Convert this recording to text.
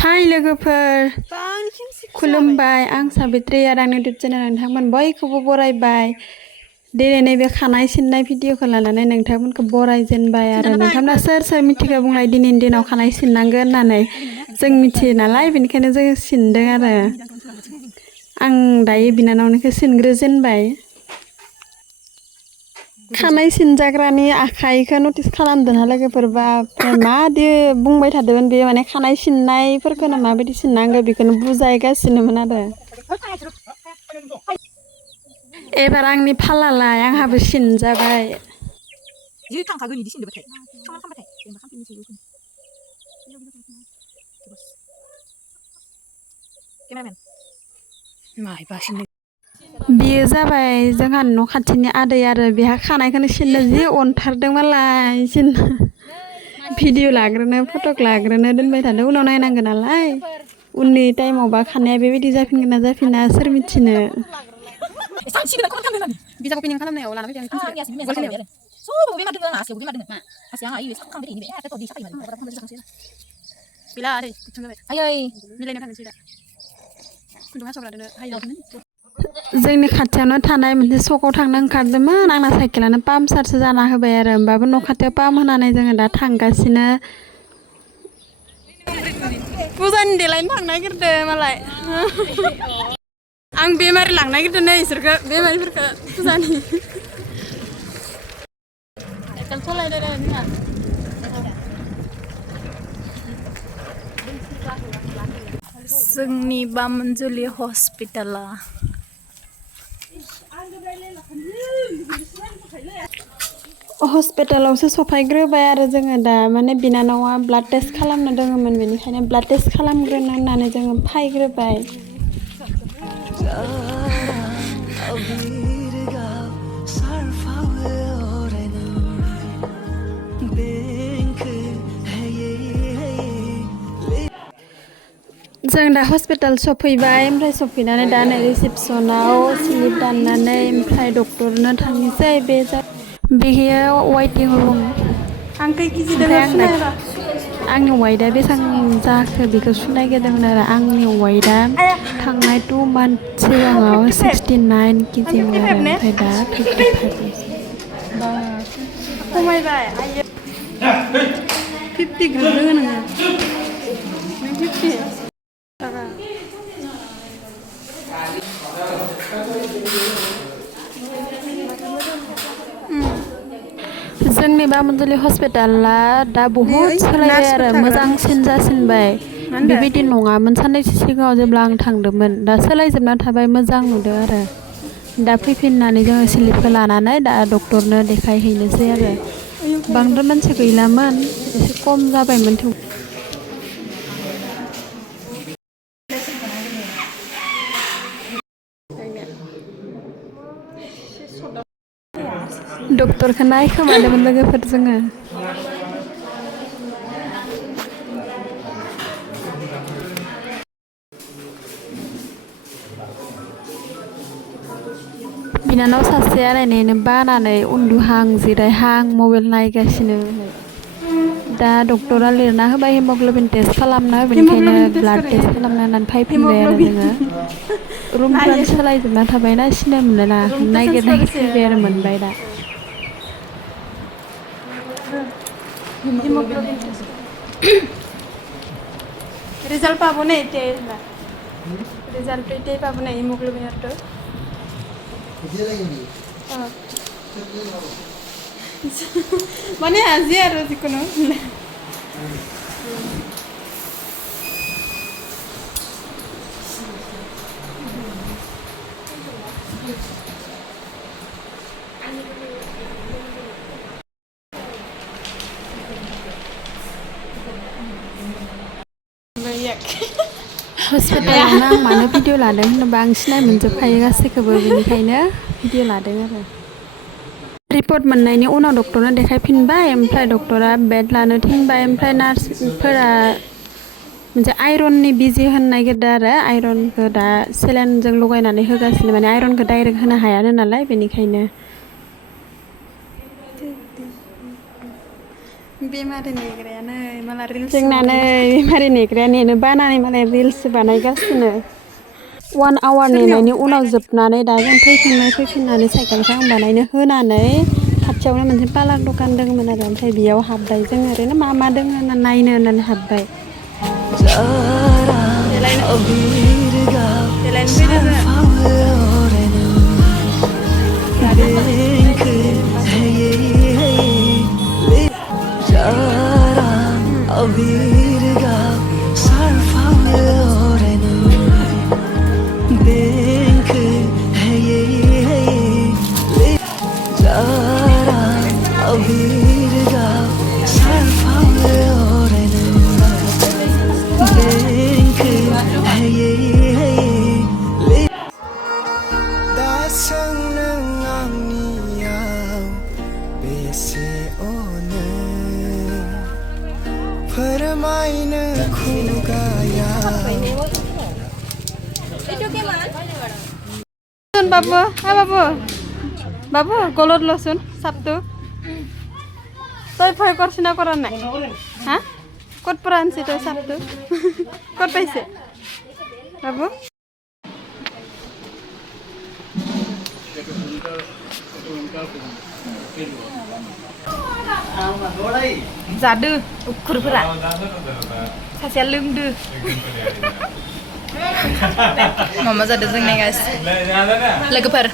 हाय लोगोफोर खुलुमबाय आं साबित्री आरो आंनि इउटुब चेनेल नोंथांमोन बयखौबो बरायबाय दिनै नैबे खानाय सिननाय भिडिअखौ लानानै नोंथांमोनखौ बरायजेनबाय आरो नोंथांमोना सोर मिथिगौ बुंलाय दिनैनि दिनाव खानाय सिननांगोन होननानै जों मिथियो नालाय बेनिखायनो जों सिनदों आरो आं दायो बिनानावनिखौ सिनग्रोजेनबाय खानाय सिनजाग्रानि आखाइखौ नटिस खालामदोंना लोगोफोरबा ओमफ्राय मादि बुंबाय थादोंमोन बे माने खानाय सिननायफोरखौनो माबायदि सिननांगौ बेखौनो बुजायगासिनोमोन आरो एबार आंनि फालालाय आंहाबो सिनजाबाय जि थांखागोन इदि सिनदोबाथाय समान खामबाथाय जेनेबा खामफिननोसै केमेरामेन माइबा सिननो बियो जाबाय जोंहा न' खाथिनि आदै आरो बेहा खानायखौनो सिननो जि अनथारदों मालाय सिननो भिडिअ लाग्रोनो फटक लाग्रोनो दोनबाय थादों उनाव नायनांगौ नालाय उननि टाइमावबा खानाया बेबायदि जाफिनगोन ना जाफिना सोर मिथिनो सानसिगोन कमेन्ट खालामदों बिजाब अपेनिं खालामनायाव लाना फैदों आरो सब बेमार दोङो आंहा आसियावबो बेमार दोङो आसिया आंहा इयो साखांबाय थायो बे हाथाय साखायो माने गैला आरो गुथुं जाबाय आयै मिलायनो थांनोसै दा खुन्दुं हास'ग्रादोनो हायो जोंनि खाथियावनो थानाय मोनसे सकआव थांनो ओंखारदोंमोन आंना साइकेलानो पाम्पसारसो जाना होबाय आरो होमबाबो न' खाथियाव पाम्प होनानै जोङो दा थांगासिनो फुजानि देलायनो थांनो नागिरदों मालाय आं बेमारि लांनो नागिरदों नै इसोरखौ बेमारिफोरखौ फुजानि साइकेल सालायदों जोंहा जोंनि बामोनजुलि हस्पिटाला हस्पिटालावसो सफायग्रोबाय आरो जोङो दा माने बिनानावा ब्लाड टेस्ट खालामनो दङमोन बेनिखायनो ब्लाड टेस्ट खालामग्रोनो होननानै जोङो फायग्रोबाय जों दा हस्पिटाल सफैबाय ओमफ्राय सफैनानै दा नै रिसेपसनाव स्लिप दाननानै ओमफ्राय डक्टरनो थांनोसै बेयो वेटिं रुम आं खै केजि दङ सुनायरा आंनि वाइटआ बेसेबां जाखो बेखौ सुनायग्रोदोंमोन आरो आंनि वाइटआ थांनाय 2 मान्थ सिगाङाव 69 केजिमोन आरो ओमफ्राय दा 55 खमायबाय 50 ग्रोदो नोङो नों 50 जोंनि बामोनजुलि हस्पिटाला दा बहुद सोलायबाय आरो मोजांसिन जासिनबाय बेबायदि नङामोन साननैसो सिगाङाव जेब्ला आं थांदोंमोन दा सोलायजोबना थाबाय मोजां नुदों आरो दा फैफिननानै जोङो स्लिपखौ लानानै दा डक्टरनो देखायहैनोसै आरो बांद्राय मानसि गैलामोन एसे खम जाबायमोन थेवबो डक्टरखौ नायखोमादोंमोन लोगोफोर जोङो बिनानाव सासेया नायनो बानानै उन्दुहां जिरायहां मबाइल नायगासिनो दा डक्टरा लिरना होबाय हिमग्ल'बिन टेस्ट खालामनो बेनिखायनो ब्लाड टेस्ट खालामनो होननानै फैफिनबाय आरो जोङो रुमफ्रानो सोलायजोबना थाबायना सिनाय मोनलायला नागिर फैबाय आरो मोनबाय दा रिजाल्ट पाबो ना एटे रिजाल्ट एटे पाबो ना हिमोग्लोबिन माने আজি আৰু যিকোনো हस्पिटालावनो आं मानो भिडिअ लादों होनोबा आं सिनाय मोनजोबखायो गासैखौबो बेनिखायनो भिडिअ लादों आरो रिपर्ट मोननायनि उनाव डक्टरनो देखायफिनबाय ओमफ्राय डक्टरा बेड लानो थिनबाय ओमफ्राय नार्सफोरा मोनसे आइरननि बिजि होनो नागिरदों आरो आइरनखौ दा सेलाइनजों लगायनानै होगासिनो माने आइरनखौ डाइरेक्ट होनो हायानो नालाय बेनिखायनो बेमारि नेग्राया नै माला रिल्स जोंना नै बेमारि नेग्राया नेनो बानानै मालाय रिल्स बानायगासिनो 1 आवार नेनायनि उनाव जोबनानै दा जों फैफिननानै साइकेलखौ आं बानायनो होनानै खाथियावनो मोनसे पार्लार दखान दङमोन आरो ओमफ्राय बेयाव हाबबाय जों ओरैनो मा दोङो होनना नायनो होननानै हाबबाय फोरमायनो खुगाया बाबु हा बाबु गलत लसुन साबतु তই ভয় করছিস না করার নাই হ্যাঁ কত পর আনছি তুই সাবতু কত পাইছে বাবু जादो उखुरफोरा सासेया लोंदो मामा जादो जोंनि गास लोगोफोर